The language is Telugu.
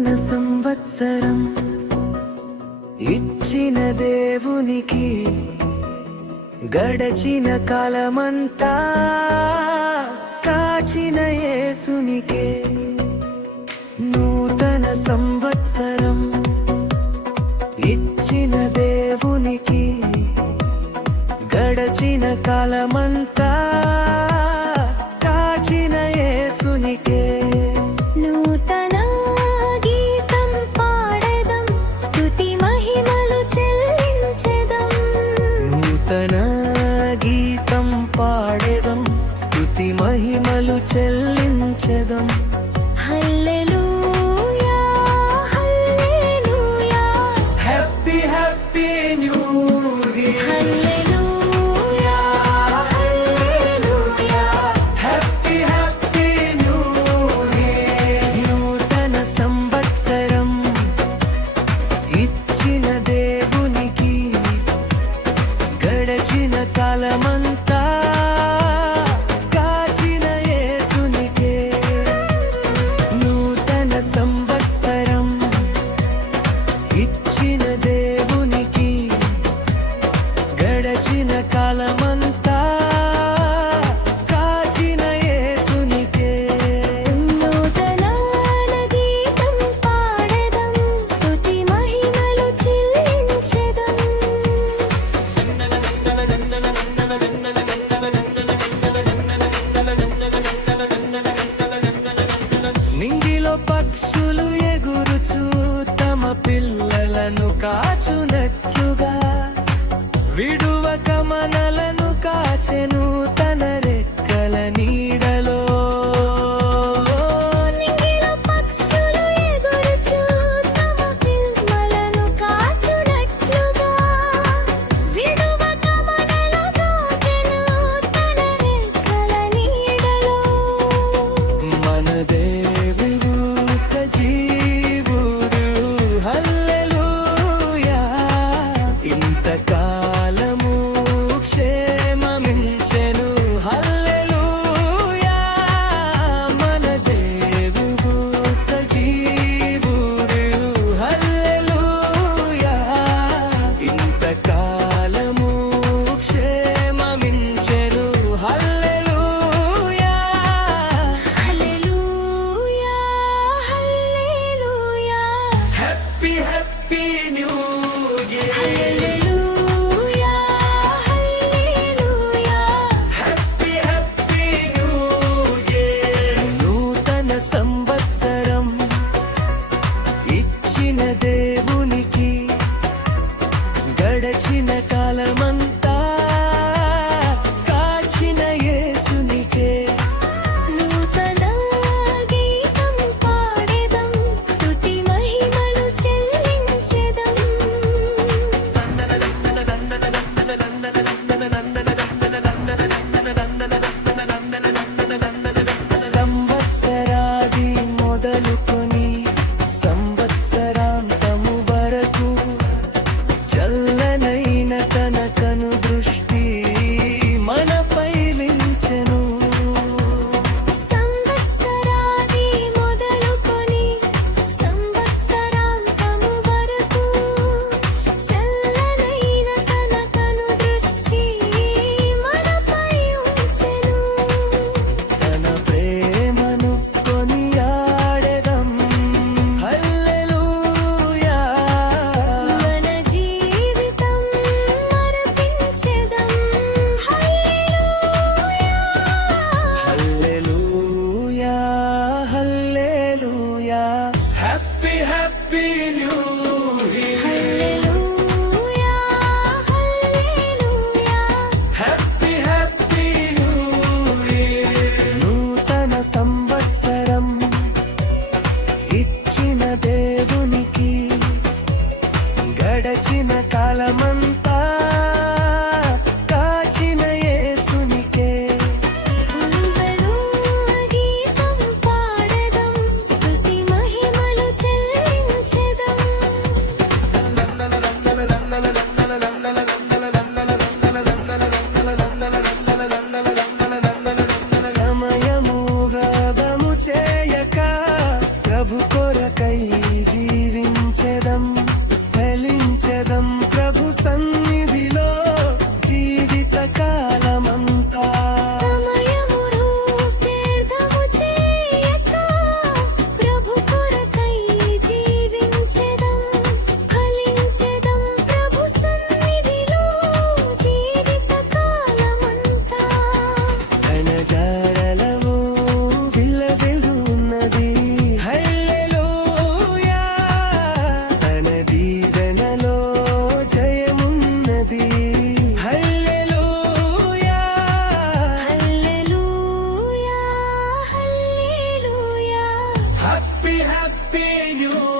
నూతన సంవత్సరం ఇచ్చిన దేవునికి గడచిన కాలమంతా కాచిన యేసునికే నూతన సంవత్సరం ఇచ్చిన దేవునికి గడచిన కాలమంతా నూతన గీతం పాడేదం స్థుతి మహిమలు చెల్లించదం. Hallelujah hallelujah. Happy happy new గాలిలో పక్షులు ఎగురుచూ తమ పిల్లలను కాచునట్లుగా. విడువక మనలను కాచెను దేవుడు காலமன் హ్యాపీ న్యూ ఇయర్ హల్లెలూయా